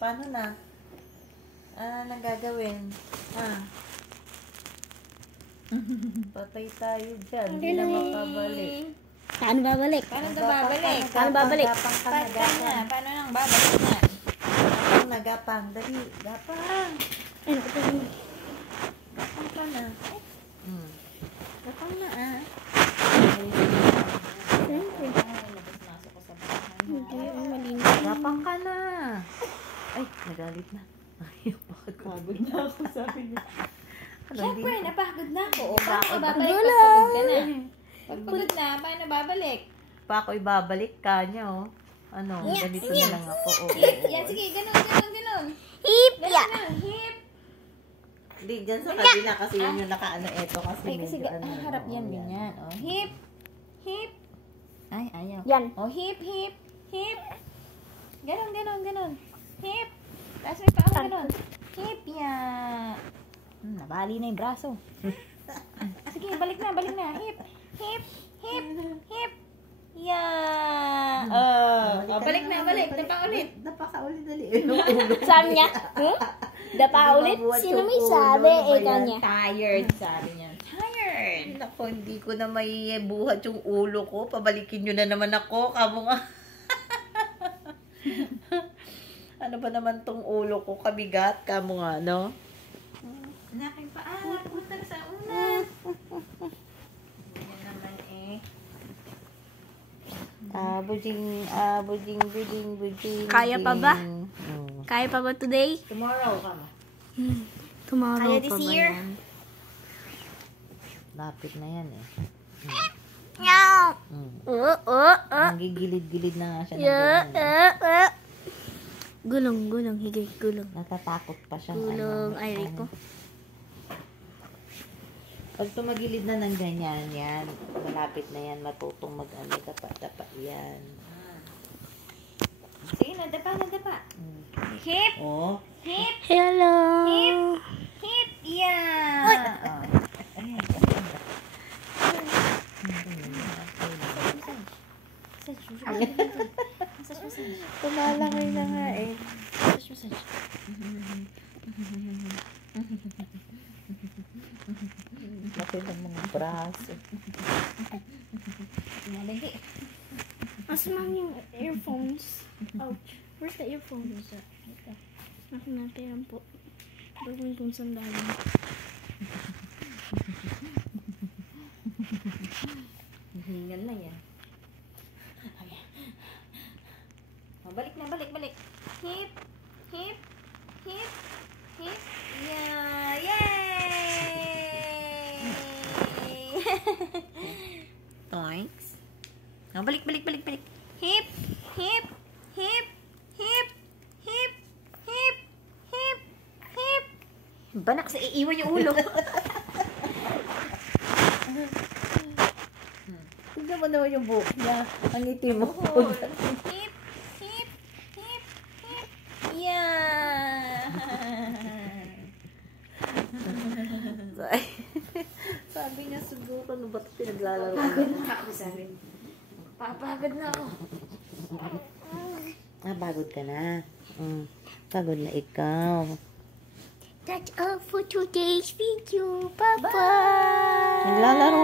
paano na? Ano nang gagawin? Patay tayo dyan. Hindi na makabalik. Paano babalik? Paano ito babalik? Paano babalik? Gapang ka na, Paano gapang. Paano nang babalik na? Gapang na, gapang. Dali, gapang. Ay, naku po. Gapang ka na. Gapang na, Siyempre. Labas-masok ko sa bahay. Hindi, ang malinis. Gapang ka na. Ay, nagalit na. Ay, Pagod na ako, sabi niya. Ano, Siyempre, hindi- napagod na ako. O, paano ka babalik Wala. pag pagod ka na? Pag pagod na, paano babalik? Pa ako ibabalik ka niya, oh. Ano, ganito na lang ako. Oo, Yan, sige, ganun. Hip ya! Ganun, hip. Hindi, dyan sa kabila kasi yun yung nakaano, eto kasi Ay, kasi medyo ano. harap yan, oo, ganyan. O, hip. Hip. Ay, ayaw. Yan. O, hip. Ganun. Hip. Taas mo yung paa mo, ganun. Hip, yan. Nabali na yung braso. Sige, balik na. Hip. Yan. Balik na. Dapa ulit. Dapa ka ulit, dali. Sabi niya, dapa ulit? Sino may sabi? Ikaw niya. Tired, sabi niya. Tired. Nako, hindi ko na may buhat yung ulo ko. Pabalikin nyo na naman ako. Kamo nga. Ano ba naman tong ulo ko? Kabigat. Kamo nga, no? Nakin paa. Punta sa una. Yan naman eh. Bujing. Kaya pa ba? Mm. Kaya pa ba today? Tomorrow ka mo. Tomorrow Kaya pa this ba year? yan? Lapit na yan eh. Meow! Mm. Oh. Nagigilid-gilid na nga siya. ng Yeah, ganun. Gulong, higay, gulong. Natatakot pa siya. Gulong, ay, Rico. Pag tumagilid na ng ganyan, yan. Malapit na yan. Matutong mag-ano. Dapa yan. Sige na, dapa. Hip. Oh. Hip. Hello! Hip. Yeah. Tumalakay na nga eh. Laki ng mga braso. Malagi. Asan yung earphones? Ouch. Where's the earphones? Akin na, kailan po. Bagawin kong sandalan. Hingal na yan. Balik. Hip. Yeah. Yay! Thanks. Balik. Hip. Banak sa iiwan yung ulo. Tignan mo naman yung buhok niya. Ang ngiti mo. Hip. Yeah. Sabi niya siguro, ano ba't pinaglalaro? Papagod na ako. Pagod ka na. Pagod na ikaw. That's all for today's video. Bye-bye! Naglalaro